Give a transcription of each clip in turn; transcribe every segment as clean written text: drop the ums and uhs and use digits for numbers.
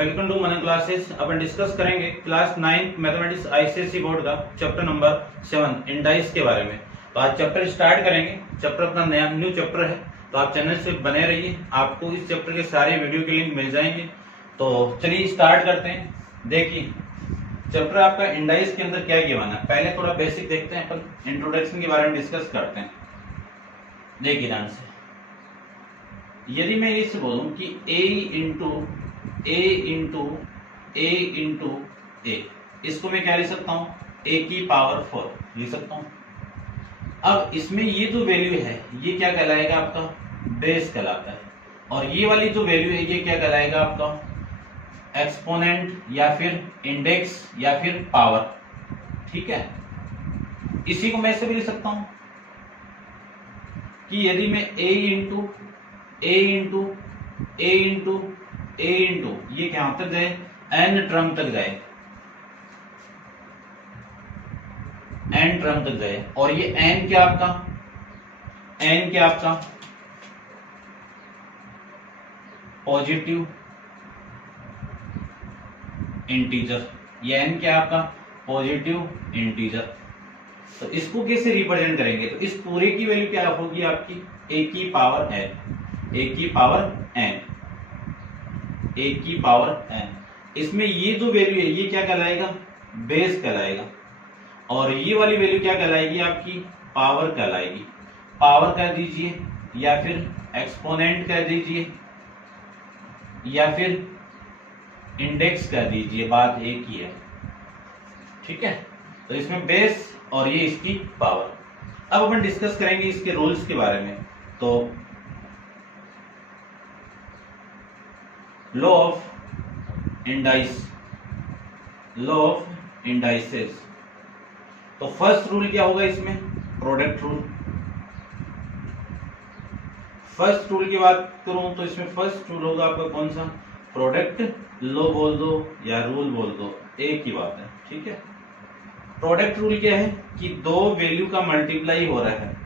Welcome to Manan classes. अपन discuss करेंगे class 9 mathematics ICSE board का चैप्टर नंबर 7 इंडाइस के बारे में। तो आज चैप्टर स्टार्ट करेंगे। चैप्टर अपना न्यू चैप्टर है, तो आप चैनल से बने रहिए, आपको इस चैप्टर के सारे वीडियो के लिंक मिल जाएंगे। तो चलिए स्टार्ट करते हैं। देखिए चैप्टर आपका इंडाइस के अंदर क्या गिवन है, पहले थोड़ा बेसिक देखते हैं, अपन इंट्रोडक्शन के बारे में डिस्कस करते हैं। देखिए ध्यान से, यदि मैं इसे बोलूं कि a इंटू ए, इसको मैं क्या लिख सकता हूं, a की पावर 4 लिख सकता हूं। अब इसमें ये जो वैल्यू है ये क्या कहलाएगा, आपका बेस कहलाता है, और ये वाली जो वैल्यू है ये क्या कहलाएगा, आपका एक्सपोनेंट या फिर इंडेक्स या फिर पावर। ठीक है, इसी को मैं ऐसे भी लिख सकता हूं कि यदि मैं a इंटू ये क्या तक जाए, n टर्म तक जाए, और ये n क्या आपका पॉजिटिव इंटीजर, ये n क्या आपका पॉजिटिव इंटीजर। तो इसको कैसे रिप्रेजेंट करेंगे, तो इस पूरे की वैल्यू क्या होगी आपकी a की पावर n। इसमें ये जो वैल्यू है ये क्या कहलाएगा, बेस कहलाएगा, और ये वाली वैल्यू क्या कहलाएगी, आपकी पावर कहलाएगी। पावर कह दीजिए या फिर एक्सपोनेंट कह दीजिए या फिर इंडेक्स कह दीजिए, बात एक ही है। ठीक है, तो इसमें बेस और ये इसकी पावर। अब अपन डिस्कस करेंगे इसके रूल्स के बारे में। तो लॉ ऑफ इंडाइसेस। तो फर्स्ट रूल क्या होगा इसमें, प्रोडक्ट रूल। फर्स्ट रूल की बात करूं तो इसमें फर्स्ट रूल होगा आपका कौन सा, प्रोडक्ट लॉ बोल दो या रूल बोल दो, एक ही बात है। ठीक है, प्रोडक्ट रूल क्या है कि दो वैल्यू का मल्टीप्लाई हो रहा है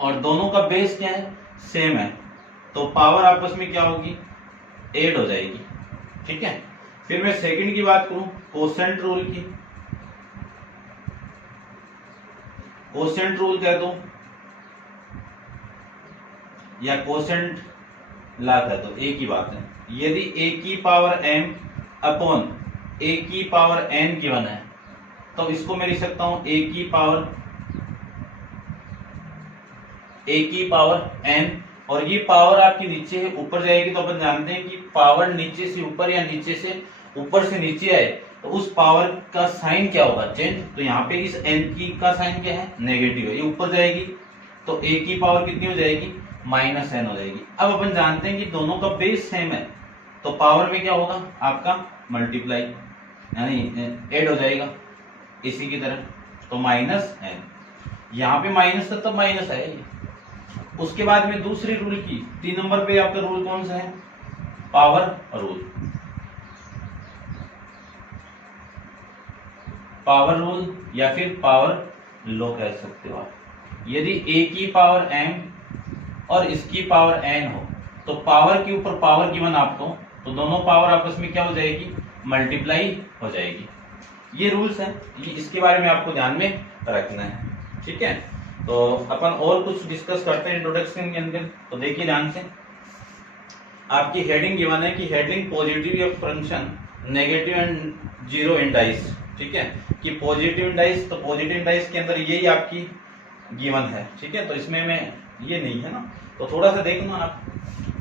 और दोनों का बेस क्या है, सेम है, तो पावर आपस में क्या होगी, ऐड हो जाएगी। ठीक है, फिर मैं सेकंड की बात करूं कोसेंट रूल की। कोसेंट रूल कह दो या कोसेंट ला कह दो, एक ही बात है। यदि a की पावर m अपॉन a की पावर n गिवन है, तो इसको मैं लिख सकता हूं a की पावर n, और ये पावर आपकी नीचे है ऊपर जाएगी। तो अपन जानते हैं कि पावर नीचे से ऊपर या नीचे से ऊपर से नीचे आए तो उस पावर का साइन क्या होगा, चेंज। तो यहाँ पे इस n की का साइन क्या है, नेगेटिव है, ये ऊपर जाएगी तो a की पावर कितनी हो जाएगी, -n हो जाएगी। अब अपन जानते हैं कि दोनों का बेस सेम है, तो पावर में क्या होगा आपका मल्टीप्लाई यानी ऐड हो जाएगा इसी की तरह, तो -n। यहाँ पे माइनस था तब माइनस है। उसके बाद में दूसरी रूल की 3 नंबर पे आपका रूल कौन सा है, पावर रूल। पावर रूल या फिर पावर लॉ कह सकते हो आप। यदि a की पावर m और इसकी पावर n हो, तो पावर के ऊपर पावर गिवन आपको, तो दोनों पावर आपस में क्या हो जाएगी, मल्टीप्लाई हो जाएगी। ये रूल्स हैं, ये इसके बारे में आपको ध्यान में रखना है। ठीक है, तो अपन और कुछ डिस्कस करते हैं इंट्रोडक्शन के अंदर। तो देखिए ध्यान से, आपकी हेडिंग गिवन है कि हेडिंग पॉजिटिव या function negative and zero indices. ठीक है, कि पॉजिटिव इंडाइस, तो पॉजिटिव इंडाइस के अंदर यही आपकी गिवन है। ठीक है, तो इसमें मैं ये नहीं है ना, तो थोड़ा सा देखना आप।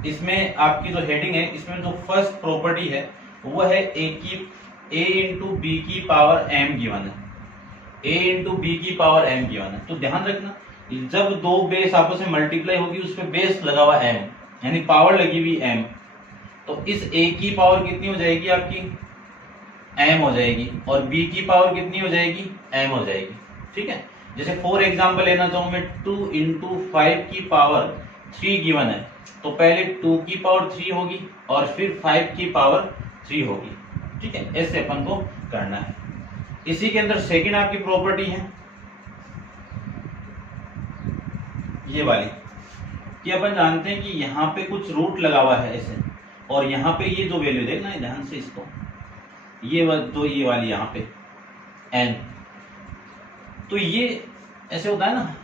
इसमें आपकी जो हेडिंग है, इसमें जो फर्स्ट प्रॉपर्टी है वो है a इंटू बी की पावर m गिवन है, a इंटू बी की पावर m गिवन है। तो ध्यान रखना, जब दो बेस आपस में मल्टीप्लाई होगी उस पे बेस लगा हुआ m यानी पावर लगी हुई m, तो इस a की पावर कितनी हो जाएगी आपकी, m हो जाएगी, और b की पावर कितनी हो जाएगी, m हो जाएगी। ठीक है, जैसे फॉर एग्जांपल लेना चाहूं मैं, 2 इंटू 5 की पावर 3 गिवन है, तो पहले 2 की पावर 3 होगी और फिर 5 की पावर 3 होगी। ठीक है, ऐसे अपन को करना है। इसी के अंदर सेकंड आपकी प्रॉपर्टी है ये वाली, कि अपन जानते हैं कि यहाँ पे कुछ रूट लगा हुआ है ऐसे, और यहाँ पे ये जो वैल्यू देखना है ध्यान से इसको, ये वाली यहाँ पे n, तो ये ऐसे होता है ना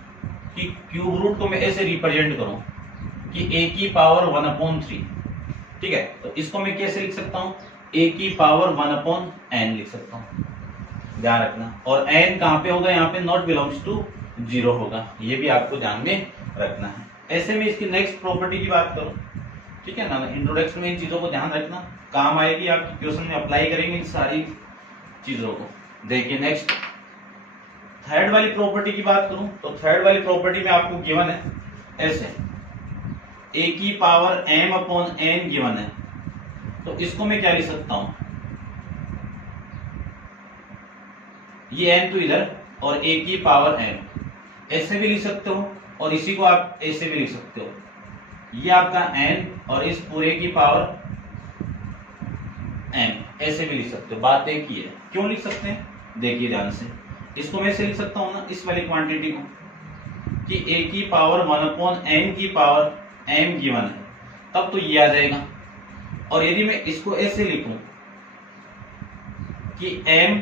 कि क्यूब रूट को मैं ऐसे रिप्रेजेंट करूं कि a की पावर 1/3, ठीक है, तो इसको मैं कैसे लिख सकता हूं, a की पावर 1/n लिख सकता हूं, ध्यान रखना। और n कहां पे होगा, यहाँ पे नॉट बिलोंग्स टू 0 होगा, ये भी आपको ध्यान में रखना है। ऐसे में इसकी नेक्स्ट प्रॉपर्टी की बात करूं, ठीक है ना, इंट्रोडक्शन में इन चीजों को ध्यान रखना, काम आएगी, आपके क्वेश्चन में अप्लाई करेंगे इन सारी चीजों को। देखिए नेक्स्ट थर्ड वाली प्रॉपर्टी की बात करूं तो थर्ड वाली प्रॉपर्टी में आपको गिवन है ऐसे, a की पावर m/n गिवन है, तो इसको मैं क्या लिख सकता हूं, ये n तो इधर और a की पावर m ऐसे भी लिख सकते हो, और इसी को आप ऐसे भी लिख सकते हो, ये आपका n और इस पूरे की पावर m ऐसे भी लिख सकते हो, बात एक ही है। क्यों लिख सकते हैं, देखिए ध्यान से, इसको मैं ऐसे लिख सकता हूं ना, इस वाली क्वांटिटी को कि a की पावर 1/n की पावर m गिवन है, तब तो ये आ जाएगा। और यदि मैं इसको ऐसे लिखूं कि m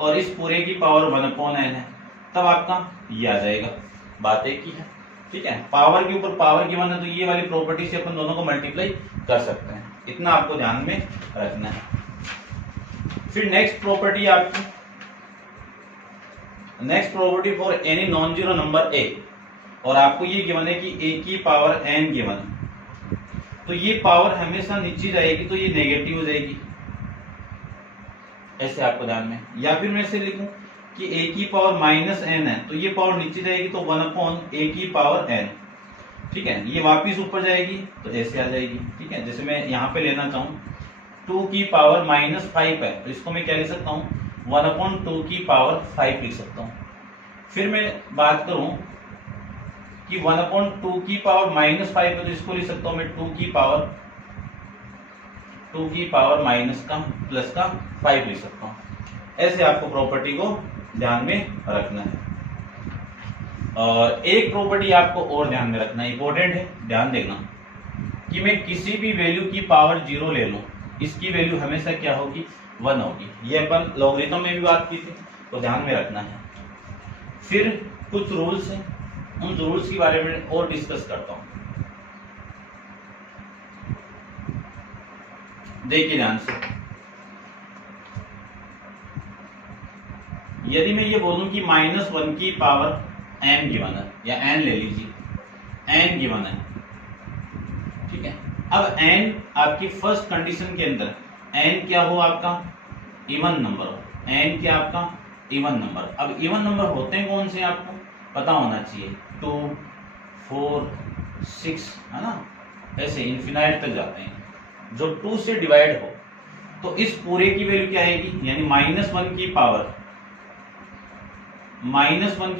और इस पूरे की पावर 1/n है, तब आपका ये आ जाएगा, बात एक ही है, ठीक है। पावर के ऊपर पावर गिवन है, तो ये वाली प्रॉपर्टी से अपन दोनों को मल्टीप्लाई कर सकते हैं, इतना आपको ध्यान में रखना है। फिर नेक्स्ट प्रॉपर्टी आपकी, next property for any non zero number a, और आपको ये गिवन है कि a की पावर n गिवन है, तो ये पावर हमेशा नीचे जाएगी, तो ये नेगेटिव हो जाएगी, ऐसे आपको ध्यान में। या फिर मैं ऐसे लिखूं कि a की पावर -n है, तो ये पावर नीचे जाएगी, तो 1/a की पावर n, ठीक है, ये वापिस ऊपर जाएगी तो ऐसे आ जाएगी, ठीक है। जैसे मैं यहाँ पे लेना चाहूँ 2 की पावर -5 है, तो इसको मैं क्या लिख सकता हूँ, 1/2 की पावर 5 लिख सकता हूँ। फिर मैं बात करूं कि 1/2 की पावर -5 है, तो इसको लिख सकता हूं मैं 2 की पावर माइनस का प्लस का 5 लिख सकता हूं। ऐसे आपको प्रॉपर्टी को ध्यान में रखना है। और एक प्रॉपर्टी आपको और ध्यान में रखना इंपॉर्टेंट है, ध्यान देना कि मैं किसी भी वैल्यू की पावर 0 ले लूं, इसकी वैल्यू हमेशा क्या होगी, 1 होगी। ये अपन लॉगरिथम में भी बात की थी, तो ध्यान में रखना है। फिर कुछ रूल्स हैं, उन रूल्स के बारे में और डिस्कस करता हूं। देखिए ध्यान से, यदि मैं ये बोलूं कि -1 की पावर m गिवन है, या n ले लीजिए, n गिवन है, ठीक है। अब n आपकी फर्स्ट कंडीशन के अंदर n क्या हो, आपका इवन नंबर हो, n क्या आपका इवन नंबर। अब इवन नंबर होते हैं कौन से, आपको पता होना चाहिए, 2, 4, 6, है ना, ऐसे इन्फिनाइट तक जाते हैं। जो 2 से डिवाइड हो, तो इस पूरे की वैल्यू क्या आएगी, यानी -1 की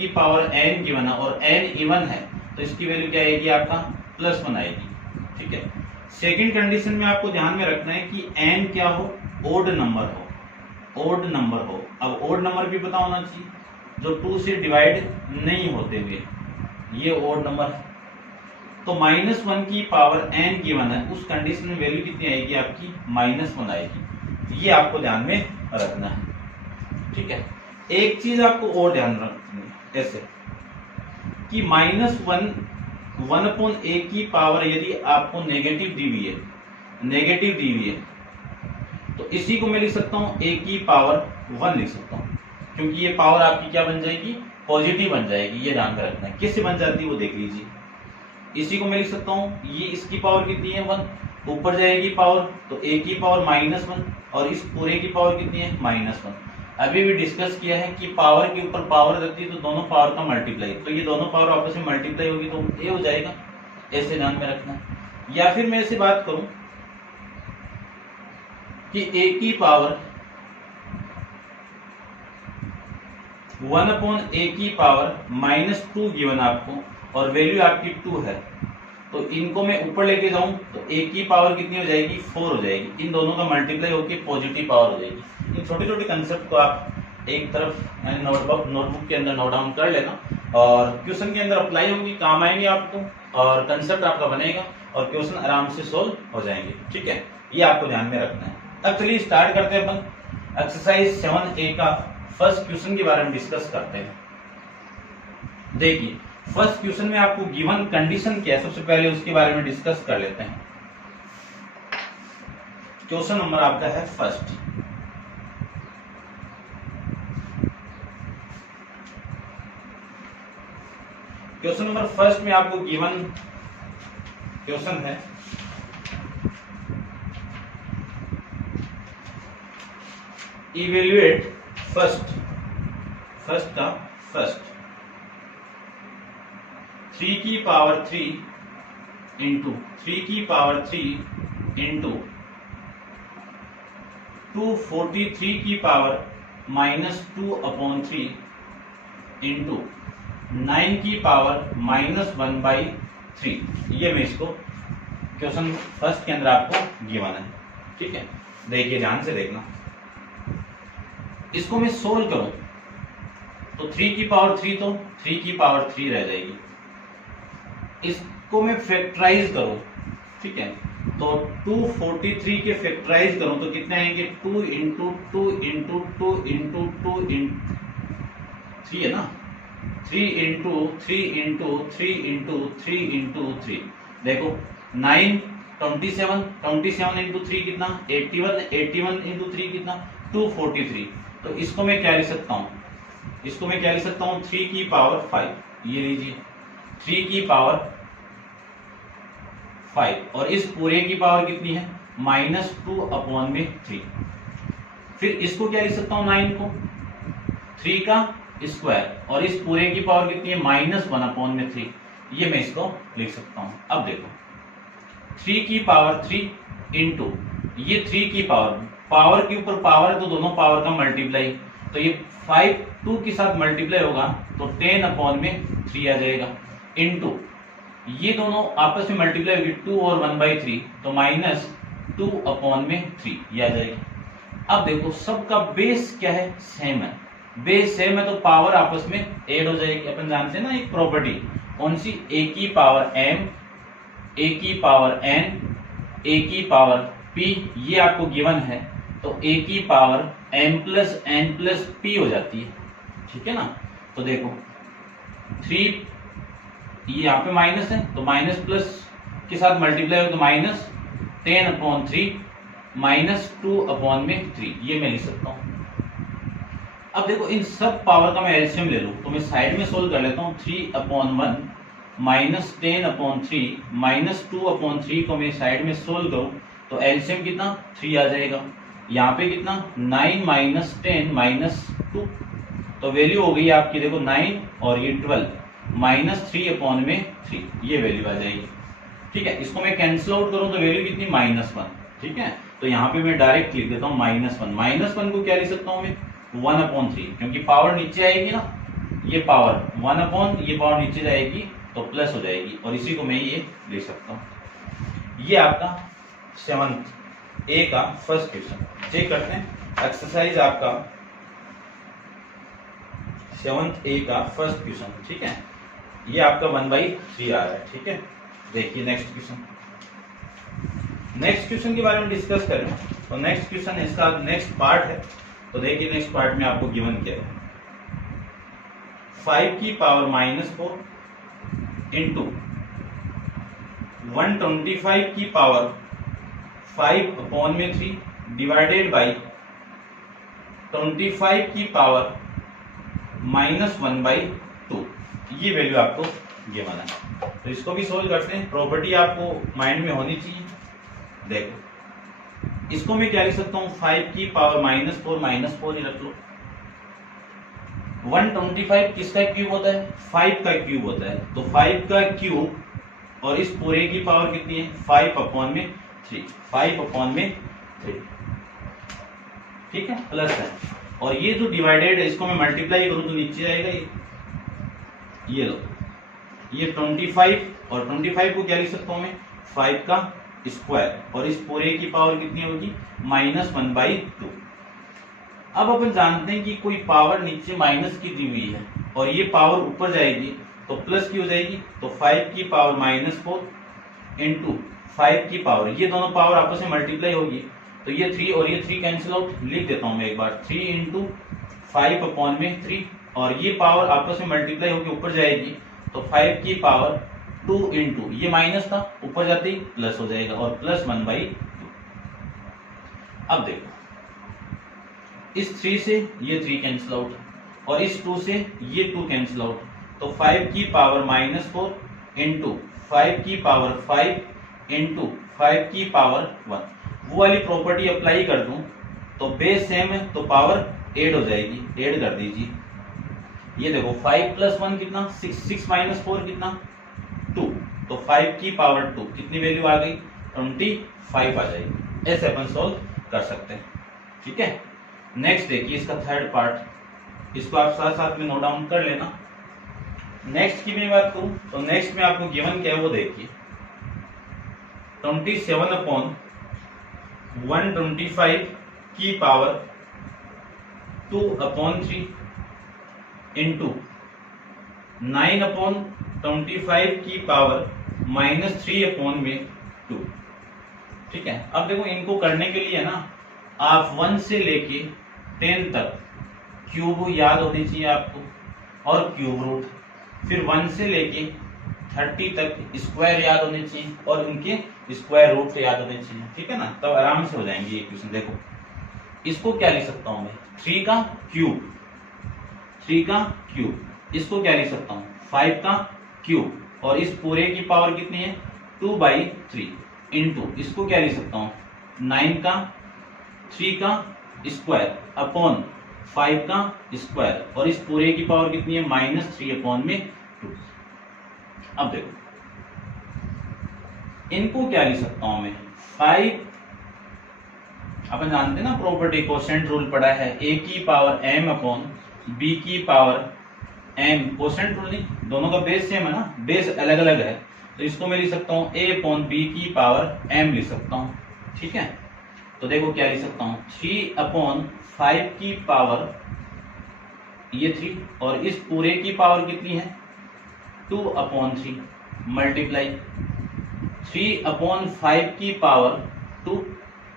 पावर n गिवन है और n इवन है, तो इसकी वैल्यू क्या आएगी, आपका +1 आएगी, ठीक है। सेकंड कंडीशन में आपको ध्यान में रखना है कि n क्या हो, ओड नंबर हो। अब ओड नंबर भी पता होना चाहिए, जो 2 से डिवाइड नहीं होते हुए, ये ओड नंबर है। तो -1 की पावर n गिवन है, उस कंडीशन में वैल्यू कितनी आएगी, आपकी -1 आएगी। ये आपको ध्यान में रखना है, ठीक है। एक चीज आपको और ध्यान रखनी है, ऐसे कि -1/a की पावर यदि आपको नेगेटिव दी हुई है, तो इसी को मैं लिख सकता हूं a की पावर 1 लिख सकता हूं, क्योंकि ये पावर आपकी क्या बन जाएगी, पॉजिटिव बन जाएगी। ये ध्यान में रखना है, किससे बन जाती है वो देख लीजिए। इसी को मैं लिख सकता हूं, ये इसकी पावर कितनी है, 1, ऊपर जाएगी पावर, तो a की पावर -1, और इस पूरे की पावर कितनी है, -1। अभी भी डिस्कस किया है कि पावर के ऊपर पावर रहती है तो दोनों पावर का मल्टीप्लाई, तो ये दोनों पावर आपस में मल्टीप्लाई होगी तो ये हो जाएगा, ऐसे ध्यान में रखना। या फिर मैं ऐसे बात करूं कि a की पावर 1/a की पावर -2 गिवन आपको, और वैल्यू आपकी 2 है, तो इनको मैं ऊपर लेके जाऊं तो a की पावर कितनी हो जाएगी, 4 हो जाएगी। इन दोनों का मल्टीप्लाई होकर पॉजिटिव पावर हो जाएगी। इन छोटे छोटे कंसेप्ट को आप एक तरफ नोटबुक के अंदर नोट डाउन कर लेना, और क्वेश्चन के अंदर अप्लाई होंगी, काम आएंगे आपको। और कंसेप्ट आपका बनेगा और क्वेश्चन आराम से सोल्व हो जाएंगे। ठीक है, ये आपको ध्यान में रखना है। अब चलिए स्टार्ट करते हैं अपन एक्सरसाइज 7A का फर्स्ट क्वेश्चन के बारे में डिस्कस करते हैं। देखिए फर्स्ट क्वेश्चन में आपको गिवन कंडीशन क्या है, सबसे पहले उसके बारे में डिस्कस कर लेते हैं। क्वेश्चन नंबर आपका है फर्स्ट। क्वेश्चन नंबर फर्स्ट में आपको गिवन क्वेश्चन है इवेल्युएट फर्स्ट का फर्स्ट 3 की पावर 3 इंटू 3 की पावर 3 इंटू 243 की पावर -2/3 इंटू 9 की पावर -1/3। ये मैं इसको क्वेश्चन फर्स्ट के अंदर आपको गिवन है। ठीक है, देखिए ध्यान से देखना। इसको मैं सोल्व करूं तो 3 की पावर 3 तो 3 की पावर 3 रह जाएगी। इसको मैं फैक्टराइज करूं, ठीक है, तो 243 के फैक्टराइज करूं तो कितने आएंगे 2 इंटू 2 इंटू 2 इंटू 2 इंटू 3 है ना, 3 इंटू 3 इंटू 3 इंटू 3 इंटू 3। देखो 9 27 इंटू 3 कितना 81 इंटू 3 कितना 243। तो इसको मैं क्या लिख सकता हूं, इसको मैं क्या लिख सकता हूं 3 की पावर 5। ये लीजिए 3 की पावर 5 और इस पूरे की पावर कितनी है -2/3। फिर इसको क्या लिख सकता हूं 9 को 3 का स्क्वायर और इस पूरे की पावर कितनी है -1/3। ये मैं इसको लिख सकता हूं। अब देखो 3 की पावर 3 इंटू ये 3 की पावर के ऊपर पावर तो दोनों पावर का मल्टीप्लाई, तो ये 5 2 के साथ मल्टीप्लाई होगा तो 10/3 आ जाएगा इंटू ये दोनों आपस में मल्टीप्लाई होगी 2 और 1/3 तो -2/3 ये आ जाएगी। अब देखो सबका बेस क्या है सेम है, बेस सेम है तो पावर आपस में ऐड हो जाएगी। अपन जानते हैं ना एक प्रॉपर्टी कौन सी, a की पावर m a की पावर n a की पावर p, ये आपको गिवन है तो a की power m plus n plus p हो जाती है। ठीक है ना, तो देखो 3 ये यहाँ पे माइनस है तो माइनस प्लस के साथ मल्टीप्लाई हो तो -10/3 -2/3 ये मैं लिख सकता हूँ। अब देखो इन सब पावर का मैं एलसीएम ले लूं तो मैं साइड में सोल्व कर लेता हूँ। 3/1 -10/3 -2/3 को मैं साइड में सोल्व करूं तो एलसीएम कितना 3 आ जाएगा। यहाँ पे कितना 9 - 10 -2 तो वैल्यू हो गई आपकी देखो 9 और ये 12 -3/3 ये वैल्यू आ जाएगी। ठीक है, इसको मैं कैंसिल आउट करूं तो वैल्यू कितनी -1। ठीक है, तो यहाँ पे मैं डायरेक्ट लिख देता हूँ -1 को क्या लिख सकता हूँ मैं 1/3 क्योंकि पावर नीचे आएगी ना, ये पावर 1 ये पावर नीचे जाएगी तो प्लस हो जाएगी और इसी को मैं ये लिख सकता हूँ। ये आपका 7A का फर्स्ट क्वेश्चन। चेक करते हैं एक्सरसाइज आपका 7A का फर्स्ट क्वेश्चन। ठीक है, ये आपका 1/3 आ रहा है। ठीक है, देखिए नेक्स्ट क्वेश्चन। नेक्स्ट क्वेश्चन के बारे में डिस्कस करें तो नेक्स्ट क्वेश्चन इसका नेक्स्ट पार्ट है। तो देखिए नेक्स्ट पार्ट में आपको गिवन क्या है 5 की पावर -4 इंटू 125 की पावर 5/3 डिवाइडेड बाई 25 की पावर -1/2। ये वैल्यू आपको गिवन है तो इसको भी सोल्व करते हैं। प्रॉपर्टी आपको माइंड में होनी चाहिए। देखो इसको मैं क्या लिख सकता हूँ 5 की पावर -4 ही रख लो। 125 किसका क्यूब होता है 5 का क्यूब होता है तो 5 का क्यूब और इस पूरे की पावर कितनी है 5/3 5/3। ठीक है, प्लस है और ये जो डिवाइडेड है इसको मैं मल्टीप्लाई करूं तो नीचे आएगा ये लो ये 25 और 25 को क्या लिख सकता हूं मैं 5 का स्क्वायर और इस पूरे की पावर कितनी होगी -1/2। अब अपन जानते हैं कि कोई पावर नीचे माइनस की दी हुई है और ये पावर ऊपर जाएगी तो प्लस की हो जाएगी, तो 5 की पावर -4 इंटू 5 की पावर, ये दोनों पावर आपस में मल्टीप्लाई होगी, तो ये 3 और ये 3 कैंसिल आउट, लिख देता हूं मैं एक बार, 3 इंटू 5 अपॉन में 3, और ये पावर आपस में मल्टीप्लाई होकर ऊपर जाएगी, तो 5 की पावर 2 इंटू, ये माइनस था, ऊपर जाते ही प्लस हो जाएगा, और प्लस 1/2। अब देखो, इस 3 से ये 3 कैंसिल आउट, और इस 2 से ये 2 कैंसिल आउट, तो 5 की पावर -4 इंटू 5 की पावर 5 इंटू 5 की पावर 1, वो वाली प्रॉपर्टी अप्लाई कर दूं तो बेस सेम है तो पावर ऐड हो जाएगी, ऐड कर दीजिए। ये देखो 5 + 1 कितना, 6, 6 - 4 कितना 2, तो 5 की पावर 2 कितनी वैल्यू आ गई, 25 आ जाएगी। ऐसे अपन सोल्व कर सकते हैं, ठीक है। नेक्स्ट देखिए इसका थर्ड पार्ट, इसको आप साथ साथ में नोट डाउन कर लेना। नेक्स्ट की मैं बात करूं तो नेक्स्ट में आपको गिवन क्या है वो देखिए, 27/125 की पावर 2/3 इंटू 9/25 की पावर -3/2, ठीक है। अब देखो इनको करने के लिए ना आप 1 से लेके 10 तक क्यूब याद होनी चाहिए आपको, और क्यूब रूट, फिर 1 से लेके 30 तक स्क्वायर याद होने चाहिए, और उनके स्क्वायर रूट याद होने चाहिए, ठीक है ना, तब आराम से हो जाएंगे ये क्वेश्चन। देखो इसको क्या लिख सकता हूं मैं, 3 का क्यूब, 3 का क्यूब, इसको क्या लिख सकता हूं, 5 का क्यूब, और इस पूरे की पावर कितनी है 2/3 इंटू, इसको क्या लिख सकता हूं 9 का 3 का स्क्वायर अपॉन 5 का स्क्वायर, और इस पूरे की पावर कितनी है -3/2। अब देखो इनको क्या लिख सकता हूं मैं, 5, अपन जानते हैं ना प्रॉपर्टी कोशेंट रूल पढ़ा है, a की पावर m अपॉन b की पावर m, कोशेंट रूल नहीं, दोनों का बेस सेम है ना, बेस अलग अलग है, तो इसको मैं लिख सकता हूं a अपॉन b की पावर m लिख सकता हूं, ठीक है। तो देखो क्या लिख सकता हूं, 3/5 की पावर ये 3, और इस पूरे की पावर कितनी है 2/3 मल्टीप्लाई 3/5 की पावर 2,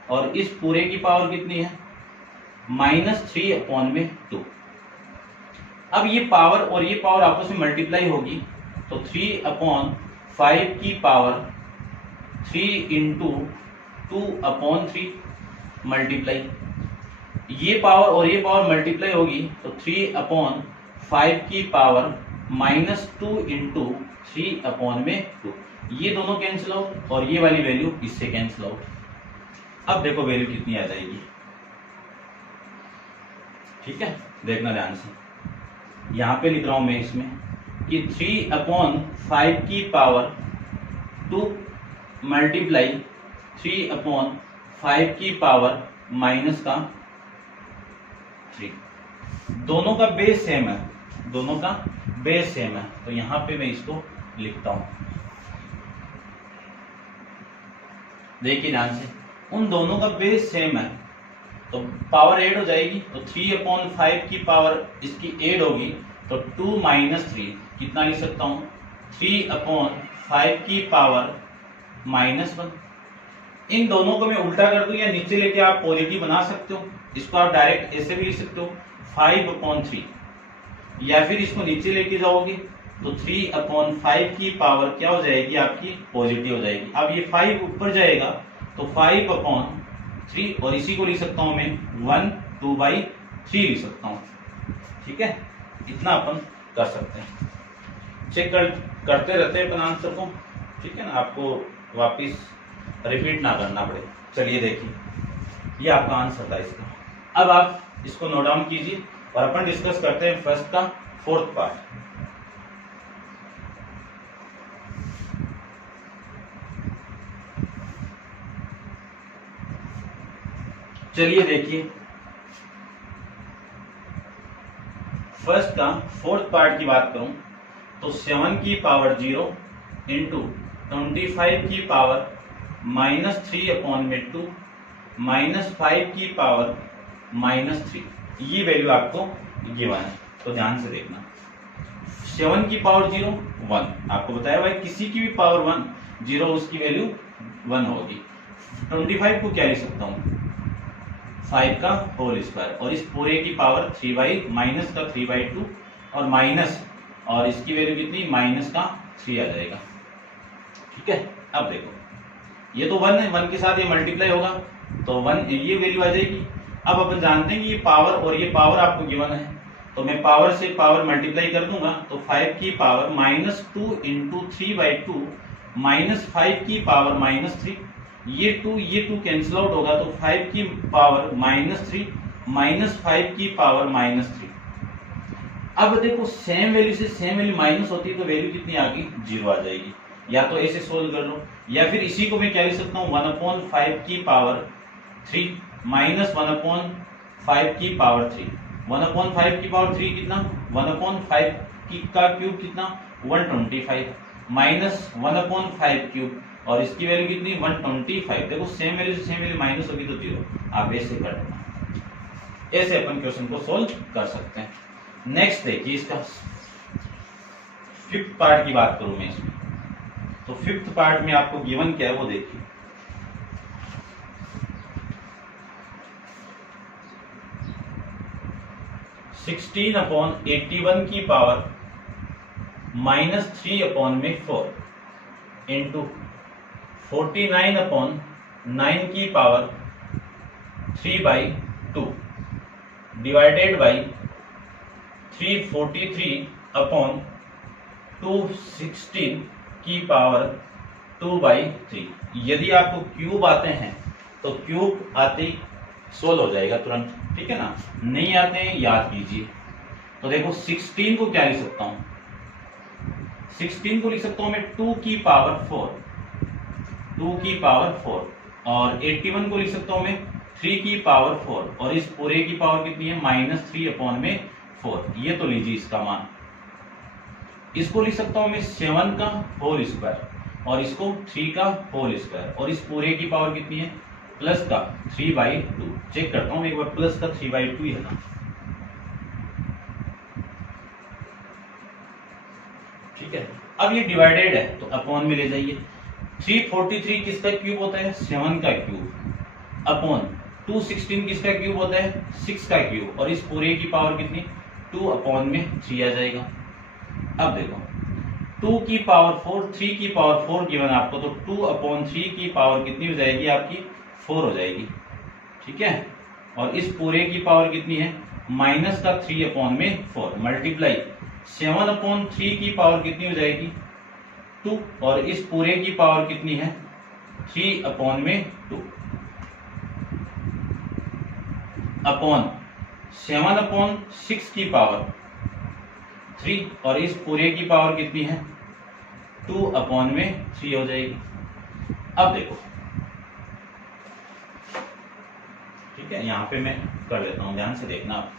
और इस पूरे की पावर कितनी है -3/2। अब ये पावर और ये पावर आपस में मल्टीप्लाई होगी, तो 3/5 की पावर 3 इंटू 2/3 मल्टीप्लाई, ये पावर और ये पावर मल्टीप्लाई होगी, तो 3/5 की पावर -2 इंटू 3/2, ये दोनों कैंसिल आउट, और ये वाली वैल्यू इससे कैंसिल आउट। अब देखो वैल्यू कितनी आ जाएगी, ठीक है, देखना ध्यान से, यहां पे लिख रहा हूं मैं इसमें कि 3/5 की पावर 2 मल्टीप्लाई 3/5 की पावर -3, दोनों का बेस सेम है, दोनों का बेस सेम है, तो यहां पे मैं इसको लिखता हूं, देखिए ध्यान से, उन दोनों का बेस सेम है तो पावर ऐड हो जाएगी, तो 3/5 की पावर इसकी ऐड होगी, तो 2 - 3 कितना लिख सकता हूं 3/5 की पावर -1। इन दोनों को मैं उल्टा कर दूं या नीचे लेके आप पॉजिटिव बना सकते हो, इसको आप डायरेक्ट ऐसे भी लिख सकते हो 5/3, या फिर इसको नीचे लेके जाओगे तो 3/5 की पावर क्या हो जाएगी आपकी पॉजिटिव हो जाएगी। अब ये 5 ऊपर जाएगा तो 5/3, और इसी को लिख सकता हूं मैं 1/2/3 लिख सकता हूं, ठीक है। इतना अपन कर सकते हैं, चेक करते रहते हैं अपन आंसर को, ठीक है ना, आपको वापिस रिपीट ना करना पड़े। चलिए देखिए ये आपका आंसर था इसका। अब आप इसको नोट डाउन कीजिए और अपन डिस्कस करते हैं फर्स्ट का फोर्थ पार्ट। चलिए देखिए फर्स्ट का फोर्थ पार्ट की बात करूं तो 7 की पावर 0 इंटू 25 की पावर -3/2 -5 की पावर -3, ये वैल्यू आपको गिवन है, तो ध्यान से देखना। 7 की पावर 0 1, आपको बताया भाई किसी की भी पावर 1 0 उसकी वैल्यू 1 होगी। 25 को क्या लिख सकता हूँ 5 का होल स्क्वायर और इस पूरे की पावर 3 माइनस का 3/2 और माइनस और इसकी वैल्यू कितनी माइनस का 3 आ जाएगा। ठीक है, अब देखो ये तो 1 है, 1 के साथ ये मल्टीप्लाई होगा तो 1 ये वैल्यू आ जाएगी। अब अपन जानते हैं कि ये पावर और ये पावर आपको गिवन है तो मैं पावर से पावर मल्टीप्लाई कर दूंगा तो 5 की पावर -2 इंटू 3/2 -5 की पावर -3, ये 2 कैंसिल आउट होगा तो 5 की पावर -3 -5 की पावर -3। अब देखो सेम वैल्यू से सेम वैल्यू माइनस होती है तो वैल्यू कितनी आ गई 0 आ जाएगी। या तो ऐसे सोल्व कर लो या फिर इसी को मैं क्या लिख सकता हूँ 1/5 की पावर 3 माइनस 1/5 की पावर 3। 1/5 की पावर 3 कितना 1/5 की का क्यूब कितना 125 माइनस 1/5 क्यूब और इसकी वैल्यू कितनी 125। देखो सेम वैल्यू से सेम वैल्यू माइनस होगी तो 0। आप ऐसे कर लेना, ऐसे अपन क्वेश्चन को सोल्व कर सकते हैं। नेक्स्ट देखिए इसका 5th पार्ट की बात करूं मैं इसमें तो 5th पार्ट में आपको गिवन क्या है वो देखिए। (16/81 की पावर -3/4 इंटू 49/9 की पावर 3/2 डिवाइडेड बाई 343/216 की पावर 2/3। यदि आपको क्यूब आते हैं तो क्यूब आते ही सोल्व हो जाएगा तुरंत, ठीक है ना, नहीं आते हैं याद कीजिए। तो देखो 16 को क्या लिख सकता हूं 16 को लिख सकता हूं मैं 2 की पावर 4 और 81 को लिख सकता हूं मैं 3 की पावर 4 और इस पूरे की पावर कितनी है -3/4। ये तो लीजिए इसका मान। इसको लिख सकता हूं मैं 7 का होल स्क्वायर और इसको 3 का होल स्क्वायर और इस पूरे की पावर कितनी है प्लस का 3/2। चेक करता हूं एक बार, प्लस का 3/2 ही है ना, ठीक है। अब ये डिवाइडेड है तो अपॉन में ले जाइए। 343 किसका क्यूब होता है 7 का क्यूब अपॉन 216 किसका क्यूब होता है 6 का क्यूब और इस पूरे की पावर कितनी 2/3 आ जाएगा। अब देखो 2 की पावर 4 3 की पावर 4 गिवन आपको तो 2/3 की पावर कितनी हो जाएगी आपकी 4 हो जाएगी, ठीक है। और इस पूरे की पावर कितनी है माइनस का 3/4 मल्टीप्लाई 7/3 की पावर कितनी हो जाएगी 2 और इस पूरे की पावर कितनी है 3/2 अपॉन 7/6 की पावर 3 और इस पूरे की पावर कितनी है 2/3 हो जाएगी। अब देखो ठीक है, यहां पे मैं कर लेता हूं, ध्यान से देखना आप।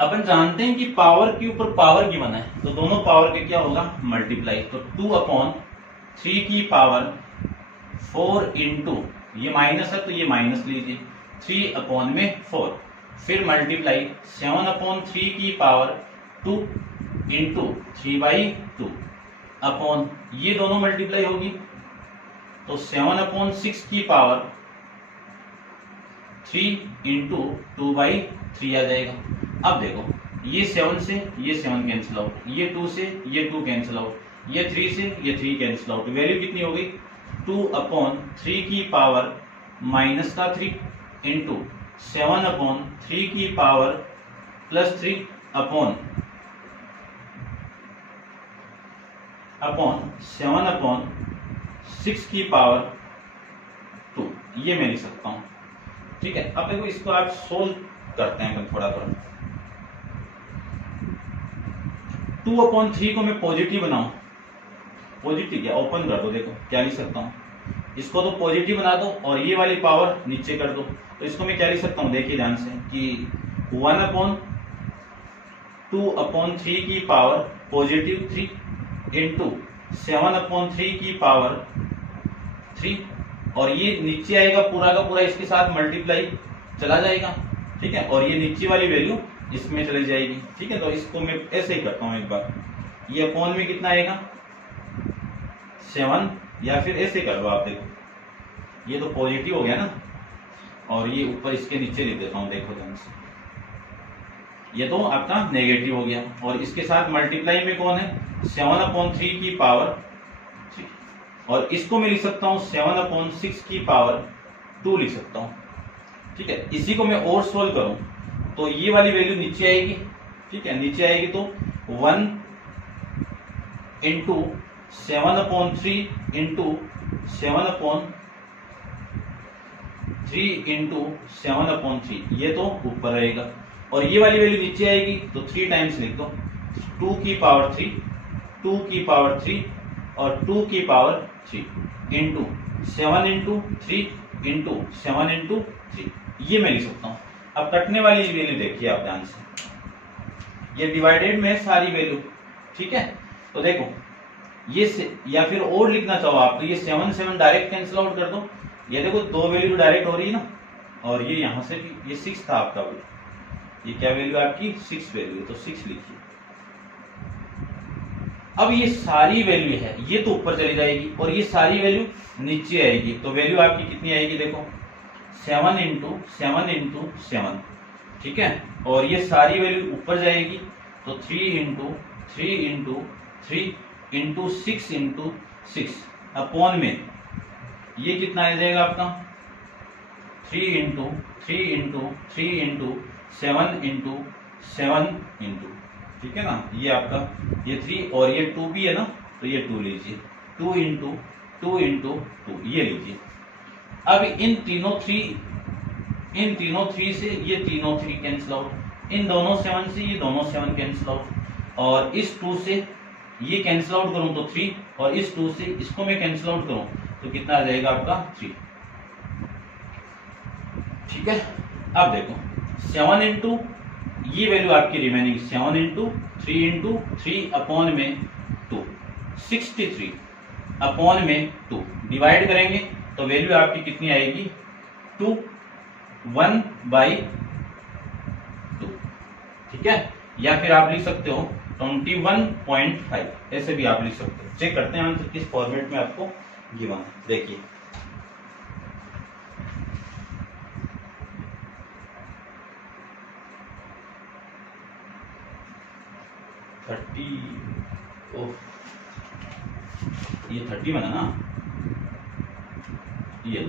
अपन जानते हैं कि पावर के ऊपर पावर गिवन है तो दोनों पावर के क्या होगा मल्टीप्लाई, तो 2/3 की पावर 4 इंटू ये माइनस है तो ये माइनस लीजिए 3/4 फिर मल्टीप्लाई 7/3 की पावर 2 इंटू 3/2 अपॉन ये दोनों मल्टीप्लाई होगी तो 7/6 की पावर 3 इंटू 2/3 आ जाएगा। अब देखो ये 7 से ये 7 कैंसिल आउट, ये 2 से ये 2 कैंसिल आउट, ये 3 से ये 3 कैंसिल आउट, वैल्यू कितनी हो गई 2/3 की पावर -3 इंटू 7/3 की पावर +3 अपॉन 7/6 की पावर 2, ये मैं लिख सकता हूं, ठीक है। अब देखो इसको आप सोल्व करते हैं थोड़ा थोड़ा। 2/3 को मैं पॉजिटिव बनाऊं, पॉजिटिव क्या ओपन कर दो, देखो क्या लिख सकता हूं, इसको तो पॉजिटिव बना दो और ये वाली पावर नीचे कर दो तो इसको मैं क्या लिख सकता हूं, देखिए ध्यान से कि 1/2/3 की पावर +3 इंटू 7/3 की पावर 3 और ये नीचे आएगा पूरा का पूरा इसके साथ मल्टीप्लाई चला जाएगा, ठीक है, और ये नीचे वाली वैल्यू इसमें चली जाएगी। ठीक है, तो इसको मैं ऐसे ही करता हूँ एक बार, ये अपॉन में कितना आएगा 7, या फिर ऐसे कर लो आप, देखो ये तो पॉजिटिव हो गया ना, और ये ऊपर इसके नीचे लिख देता हूँ, देखो ध्यान से, ये तो आपका नेगेटिव हो गया, और इसके साथ मल्टीप्लाई में कौन है 7/3 की पावर 3, और इसको मैं लिख सकता हूँ 7/6 की पावर 2 लिख सकता हूँ। ठीक है, इसी को मैं और सोल्व करूं तो ये वाली वैल्यू नीचे आएगी। ठीक है, नीचे आएगी तो 1 इंटू 7/3 इंटू 7/3 इंटू 7/3, ये तो ऊपर रहेगा, और ये वाली वैल्यू नीचे आएगी तो 3 टाइम्स लिख दो, 2 की पावर 3, 2 की पावर 3 और 2 की power 3 into 7 into 3 into 7 into 3, ये मैं लिख सकता हूं। अब कटने वाली वैल्यू देखिए आप ध्यान से, ये डिवाइडेड में सारी वैल्यू। ठीक है, तो देखो ये या फिर और लिखना चाहो आप तो ये 7 7 डायरेक्ट कैंसिल आउट कर दो, ये देखो 2 वैल्यू डायरेक्ट हो रही है ना, और ये यहां से भी ये 6 था आपका वैल्यू, ये क्या वैल्यू आपकी 6 वैल्यू है, तो 6 लिखिए। अब ये सारी वैल्यू है ये तो ऊपर चली जाएगी और ये सारी वैल्यू नीचे आएगी, तो वैल्यू आपकी कितनी आएगी देखो 7 इंटू 7 इंटू 7। ठीक है, और ये सारी वैल्यू ऊपर जाएगी तो 3 into 3 into 3 into 6 into 6 upon में ये कितना आ जाएगा आपका 3 into 3 into 3 into 7 into 7 into, ठीक है ना, ये आपका ये 3 और ये 2 भी है ना, तो ये 2 लीजिए, 2 इंटू 2 इंटू 2 ये लीजिए। अब इन तीनों 3 से ये तीनों 3 कैंसिल आउट, इन दोनों 7 से ये दोनों 7 कैंसिल आउट, और इस 2 से ये कैंसिल आउट करूं तो 3, और इस 2 से इसको मैं कैंसिल आउट करूं तो कितना आ जाएगा आपका 3। ठीक है, अब देखो 7 इंटू ये वैल्यू आपकी रिमेनिंग 7 इंटू 3 इंटू 3 अपॉन में 2, 63 अपॉन में 2 डिवाइड करेंगे तो वैल्यू आपकी कितनी आएगी 2 1/2। ठीक है, या फिर आप लिख सकते हो 21.5, ऐसे भी आप लिख सकते हो। चेक करते हैं आंसर किस फॉर्मेट में आपको गिवन है, देखिए ये 30 बना ना, ये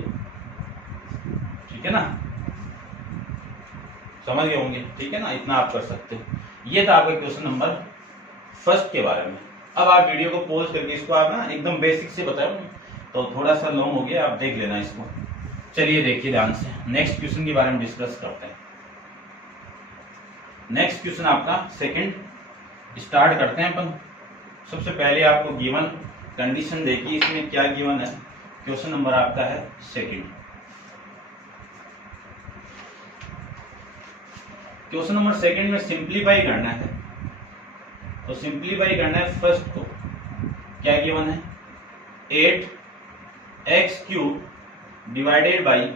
ठीक है ना, समझ गए होंगे। ठीक है ना, इतना आप कर सकते हो। ये था आपका क्वेश्चन नंबर फर्स्ट के बारे में। अब आप वीडियो को पॉज करके इसको आप ना एकदम बेसिक से बताओ, तो थोड़ा सा लॉन्ग हो गया, आप देख लेना इसको। चलिए देखिए ध्यान से, नेक्स्ट क्वेश्चन के बारे में डिस्कस करते हैं। नेक्स्ट क्वेश्चन आपका सेकंड स्टार्ट करते हैं अपन। सबसे पहले आपको गिवन कंडीशन देखिए, इसमें क्या गिवन है। क्वेश्चन नंबर आपका है सेकंड। क्वेश्चन नंबर सेकंड में सिंप्लीफाई करना है, तो सिंप्लीफाई करना है फर्स्ट को। क्या गिवन है 8x³ डिवाइडेड बाई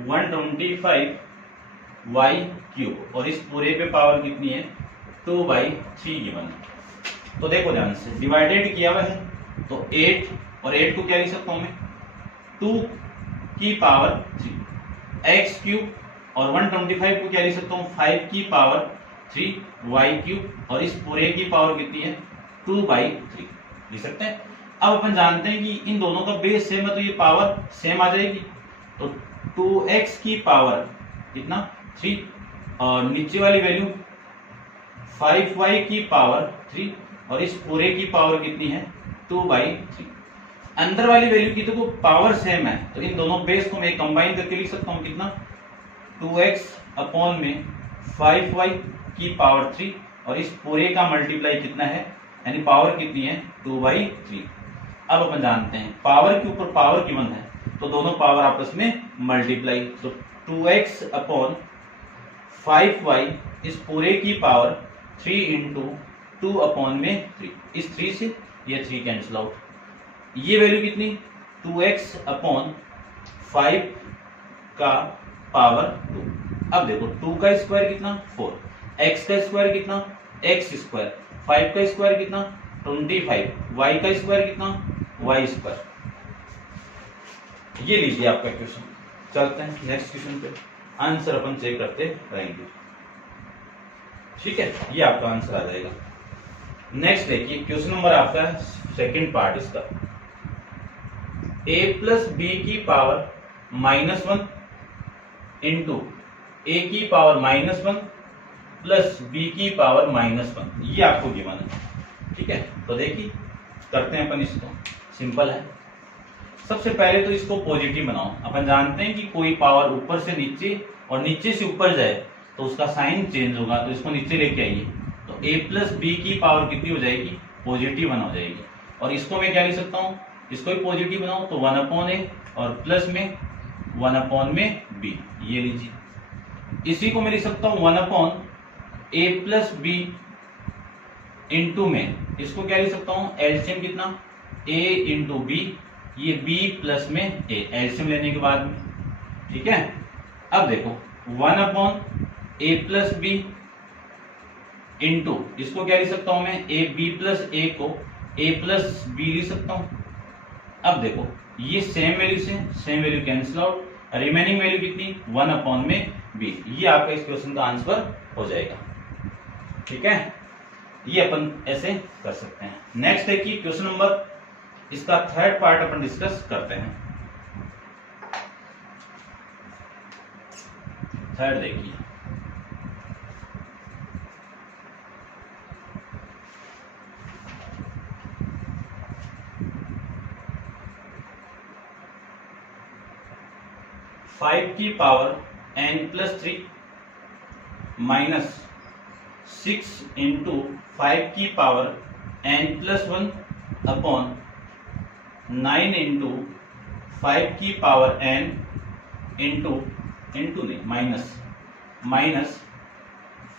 125y³ और इस पूरे पे पावर कितनी है 2/3 गिवन है। तो देखो ध्यान से, डिवाइडेड किया हुआ है तो 8 और 8 को क्या लिख सकता हूं मैं 2 की पावर 3, x³ और 125 को क्या लिख सकता हूं 5 की पावर 3 y³ और इस पूरे की पावर कितनी है 2/3 लिख सकते हैं। अब अपन जानते हैं कि इन दोनों का बेस सेम है तो ये पावर सेम आ जाएगी, तो 2x की पावर कितना 3 और नीचे वाली वैल्यू 5y की पावर 3 और इस पूरे की पावर कितनी है 2/3। अंदर वाली वैल्यू की तो पावर सेम है, तो इन दोनों बेस को मैं कंबाइन करके लिख सकता हूं कितना 2x अपॉन में 5y की पावर 3 और इस पूरे का मल्टीप्लाई कितना है, यानी पावर कितनी है 2/3। अब अपन जानते हैं पावर के ऊपर पावर गिवन है तो दोनों पावर आपस में मल्टीप्लाई, तो 2x अपॉन 5y इस पूरे की पावर 3 इंटू 2 अपॉन में 3, इस 3 से ये 3 कैंसिल आउट, ये वैल्यू कितनी 2x अपॉन 5 का पावर 2। अब देखो 2 का स्क्वायर कितना 4, x का स्क्वायर कितना x स्क्वायर, 5 का स्क्वायर कितना 25, y का स्क्वायर कितना y स्क्वायर। ये लीजिए आपका क्वेश्चन। चलते हैं नेक्स्ट क्वेश्चन पे, आंसर अपन चेक करते रहेंगे। ठीक है, ये आपका आंसर आ जाएगा। नेक्स्ट देखिए क्वेश्चन नंबर आपका सेकंड पार्ट इसका, a प्लस बी की पावर -1 इंटू ए की पावर -1 प्लस बी की पावर -1, ये आपको गिवन है। ठीक है, तो देखिए करते हैं अपन इसको, सिंपल है। सबसे पहले तो इसको पॉजिटिव बनाओ। अपन जानते हैं कि कोई पावर ऊपर से नीचे और नीचे से ऊपर जाए तो उसका साइन चेंज होगा, तो इसको नीचे लेके आइए। तो a प्लस बी की पावर कितनी हो जाएगी, पॉजिटिव 1 हो जाएगी। और इसको मैं क्या लिख सकता हूँ, इसको भी पॉजिटिव बनाओ तो 1/a और प्लस में 1/b, ये लीजिए। इसी को मैं लिख सकता हूँ 1/a प्लस b इंटू में, इसको क्या लिख सकता हूँ एलसीएम कितना a इंटू b, ये b प्लस में a, एलसीएम लेने के बाद में। ठीक है, अब देखो 1/a प्लस b इंटू, इसको क्या लिख सकता हूं मैं a b प्लस a को a प्लस b लिख सकता हूं। अब देखो ये सेम वैल्यू से same value cancel out, remaining value कितनी 1/b, ये आपका इस क्वेश्चन का आंसर हो जाएगा। ठीक है, ये अपन ऐसे कर सकते हैं। नेक्स्ट देखिए क्वेश्चन नंबर इसका थर्ड पार्ट अपन डिस्कस करते हैं। थर्ड देखिए, फाइव की power n plus 3 minus 6 into 5 की power n plus 1 upon 9 into 5 की पावर n इंटू नहीं माइनस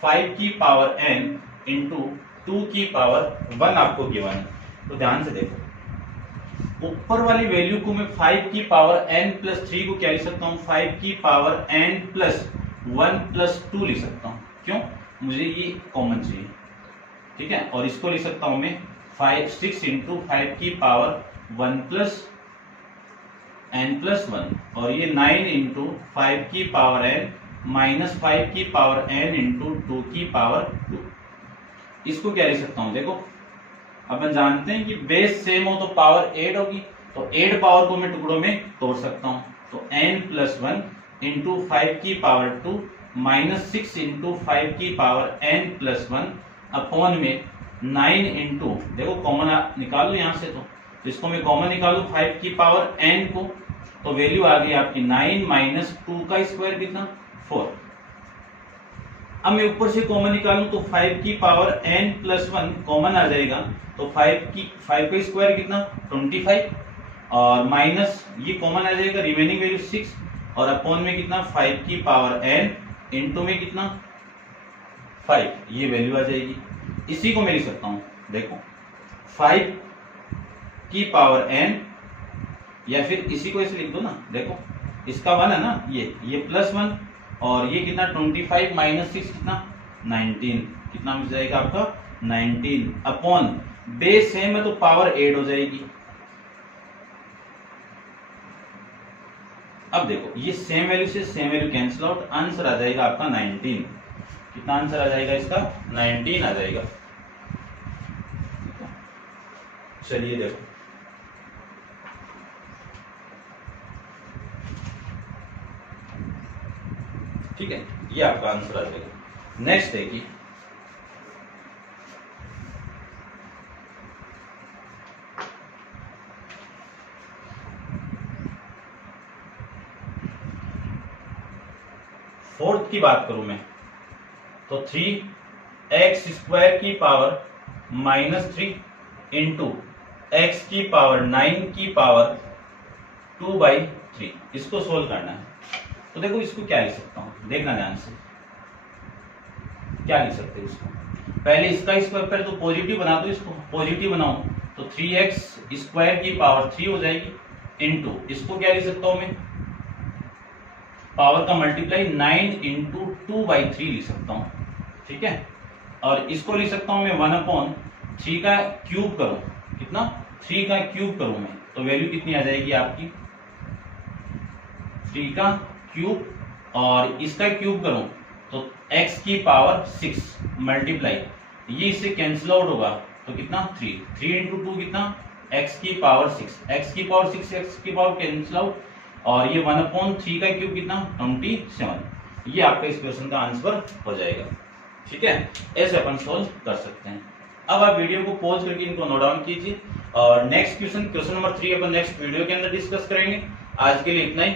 5 की पावर n इंटू 2 की पावर 1 आपको गिवन है। तो ध्यान से देखो, ऊपर वाली वैल्यू को मैं 5 की पावर n प्लस 3 को क्या लिख सकता हूँ 5 की पावर n प्लस 1 प्लस 2 लिख सकता हूँ। क्यों, मुझे ये कॉमन चाहिए। ठीक है, और इसको लिख सकता हूँ मैं 6 इंटू 5 की पावर 1 प्लस n प्लस 1, और ये 9 इंटू 5 की पावर n माइनस 5 की पावर n इंटू 2 की पावर 2। इसको क्या लिख सकता हूँ, देखो अपन जानते हैं कि बेस सेम हो तो पावर 8 होगी, तो 8 पावर को मैं टुकड़ों में तोड़ सकता हूँ। तो n प्लस 1 इंटू 5 की पावर 2 माइनस 6 इंटू 5 की पावर n प्लस 1 अपॉन में 9 इंटू, देखो कॉमन निकालो यहाँ से, तो इसको मैं कॉमन निकालू 5 की पावर n को, तो वैल्यू आ गई आपकी 9 माइनस 2 का स्क्वायर कितना 4। अब मैं ऊपर से कॉमन निकालूं तो 5 की पावर n प्लस 1 कॉमन आ जाएगा, तो 5 का स्क्वायर कितना 25, और माइनस ये कॉमन आ जाएगा रिमेनिंग वैल्यू 6, और अपॉन में कितना 5 की पावर n इंटू में कितना 5, ये वैल्यू आ जाएगी। इसी को मैं लिख सकता हूं, देखो 5 की पावर n, या फिर इसी को ऐसे लिख दो ना, देखो इसका 1 है ना, ये प्लस 1, और ये कितना 25 माइनस 6 कितना 19, कितना मिल जाएगा आपका 19 अपॉन बेस सेम है तो पावर 8 हो जाएगी। अब देखो ये सेम वैल्यू से same value cancel out, answer आ जाएगा आपका 19। कितना आंसर आ जाएगा इसका 19 आ जाएगा। चलिए देखो, ठीक है, ये आपका आंसर आ जाएगा। नेक्स्ट देखिए, फोर्थ की बात करूं मैं तो 3x स्क्वायर की पावर माइनस 3 इंटू एक्स की पावर 9 की पावर 2/3, इसको सोल्व करना है। तो देखो इसको क्या लिख सकता हूं, देखना ध्यान से क्या लिख सकते हैं इसको। पहले इसका स्क्वायर, पहले तो पॉजिटिव बना दो, इसको पॉजिटिव बनाओ तो 3x स्क्वायर की पावर 3 हो जाएगी, इंटू इसको क्या लिख सकता हूं मैं पावर का मल्टीप्लाई 9 इंटू 2/3 लिख सकता हूं, ठीक है। और इसको लिख सकता हूं मैं 1/3 का क्यूब करूं, कितना 3 का क्यूब करूं मैं, तो वैल्यू कितनी आ जाएगी आपकी 3 का क्यूब, और इसका क्यूब करूं तो x की पावर 6 मल्टीप्लाई, ये इससे कैंसिल आउट होगा तो कितना 3 इंटू 2 कितना x की पावर 6, x की पावर 6 x की पावर कैंसिल आउट, और ये 1/3 का क्यूब कितना 27, ये आपका इस क्वेश्चन का आंसर हो जाएगा, ठीक है। ऐसे अपन सोल्व कर सकते हैं। अब आप वीडियो को पॉज करके इनको नोट डाउन कीजिए, और नेक्स्ट क्वेश्चन नंबर 3 अपन नेक्स्ट वीडियो के अंदर डिस्कस करेंगे। आज के लिए इतना ही।